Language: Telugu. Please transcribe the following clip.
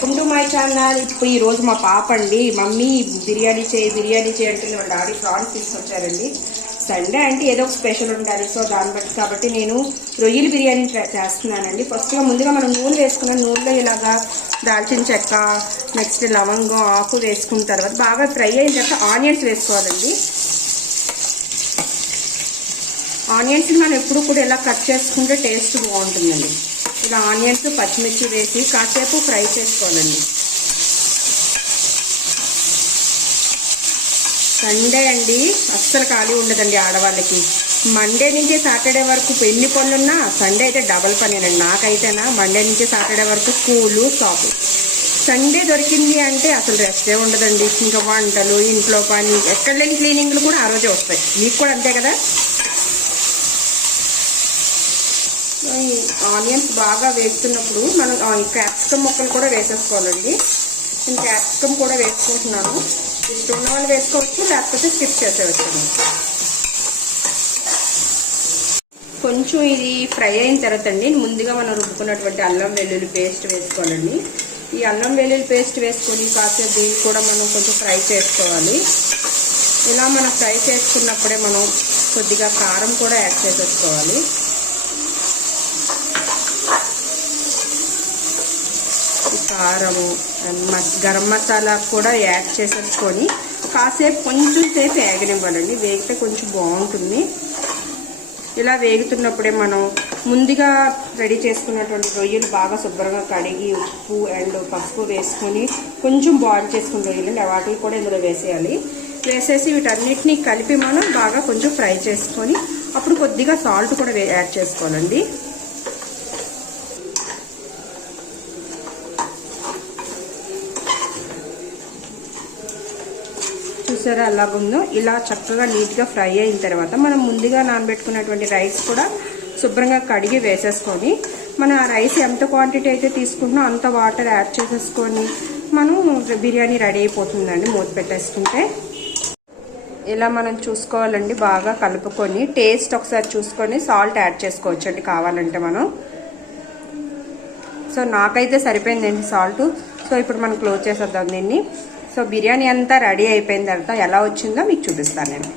Welcome to my channel. ఇప్పుడు ఈరోజు మా పాప అండి మమ్మీ బిర్యానీ చేయి బిర్యానీ చేయి అంటే వాళ్ళ డాడీ ప్రాన్స్ తీసుకొచ్చారండి. సండే అంటే ఏదో ఒక స్పెషల్ ఉండాలి సో దాన్ని బట్టి కాబట్టి నేను రొయ్యల బిర్యానీ చేస్తున్నానండి. ఫస్ట్గా ముందుగా మనం నూనె వేసుకున్న నూనెలో ఇలాగా దాల్చిన చెక్క నెక్స్ట్ లవంగం ఆకు వేసుకున్న తర్వాత బాగా ఫ్రై అయిన తర్వాత ఆనియన్స్ వేసుకోవాలండి. ఆనియన్స్ని మనం ఎప్పుడు కూడా ఇలా కట్ చేసుకుంటే టేస్ట్ బాగుంటుందండి. ఇలా ఆనియన్స్ పచ్చిమిర్చి వేసి కాసేపు ఫ్రై చేసుకోవాలండి. సండే అండి అస్సలు ఖాళీ ఉండదండి ఆడవాళ్ళకి. మండే నుంచి సాటర్డే వరకు ఎన్ని పనులున్నా సండే అయితే డబల్ పనేనండి. నాకైతేనా మండే నుంచి సాటర్డే వరకు స్కూలు షాపు. సండే దొరికింది అంటే అసలు రెస్టే ఉండదండి. ఇంకా వంటలు ఇంట్లో పని ఎక్కడ లేని క్లీనింగ్లు కూడా ఆ రోజే వస్తాయి. మీకు కూడా అంతే కదా ఈ ఆనియన్స్ బాగా వేస్తున్నప్పుడు మనం క్యాప్సికమ్ ముక్కలు కూడా వేసేసుకోవాలండి. నేను క్యాప్సికమ్ కూడా వేసుకుంటున్నాను. ఇష్టం ఉన్న వాళ్ళు వేసుకోవచ్చు లేకపోతే స్కిప్ చేసేవచ్చు కొంచెం ఇది ఫ్రై అయిన తర్వాత అండి ముందుగా మనం రుబ్బుకున్నటువంటి అల్లం వెల్లుల్లి పేస్ట్ వేసుకోవాలండి. ఈ అల్లం వెల్లుల్లి పేస్ట్ వేసుకొని కాసేపు దీన్ని కూడా మనం కొంచెం ఫ్రై చేసుకోవాలి. ఇలా మనం ఫ్రై చేసుకున్నప్పుడే మనం కొద్దిగా కారం కూడా యాడ్ చేసేసుకోవాలి. కారము గరం మసాలా కూడా యాడ్ చేసేసుకొని కాసేపు కొంచెం సేపు వేగనివ్వాలండి. వేగితే కొంచెం బాగుంటుంది. ఇలా వేగుతున్నప్పుడే మనం ముందుగా రెడీ చేసుకున్నటువంటి రొయ్యలు బాగా శుభ్రంగా కడిగి ఉప్పు అండ్ పసుపు వేసుకొని కొంచెం బాయిల్ చేసుకున్న రొయ్యలు వాటిని కూడా ఇందులో వేసేయాలి. వేసేసి వీటన్నిటిని కలిపి మనం బాగా కొంచెం ఫ్రై చేసుకొని అప్పుడు కొద్దిగా సాల్ట్ కూడా యాడ్ చేసుకోవాలండి. చూసారా అలాగుందో. ఇలా చక్కగా నీట్గా ఫ్రై అయిన తర్వాత మనం ముందుగా నానబెట్టుకున్నటువంటి రైస్ కూడా శుభ్రంగా కడిగి వేసేసుకొని మనం ఆ రైస్ ఎంత క్వాంటిటీ అయితే తీసుకుంటున్నా అంత వాటర్ యాడ్ చేసేసుకొని మనం బిర్యానీ రెడీ అయిపోతుందండి మూత పెట్టేసుకుంటే. ఇలా మనం చూసుకోవాలండి బాగా కలుపుకొని టేస్ట్ ఒకసారి చూసుకొని సాల్ట్ యాడ్ చేసుకోవచ్చండి కావాలంటే మనం. సో నాకైతే సరిపోయిందండి సాల్ట్. సో ఇప్పుడు మనం క్లోజ్ చేసేద్దాం దీన్ని. సో బిర్యానీ అంతా రెడీ అయిపోయిన తర్వాత ఎలా వచ్చిందో మీకు చూపిస్తాను నేను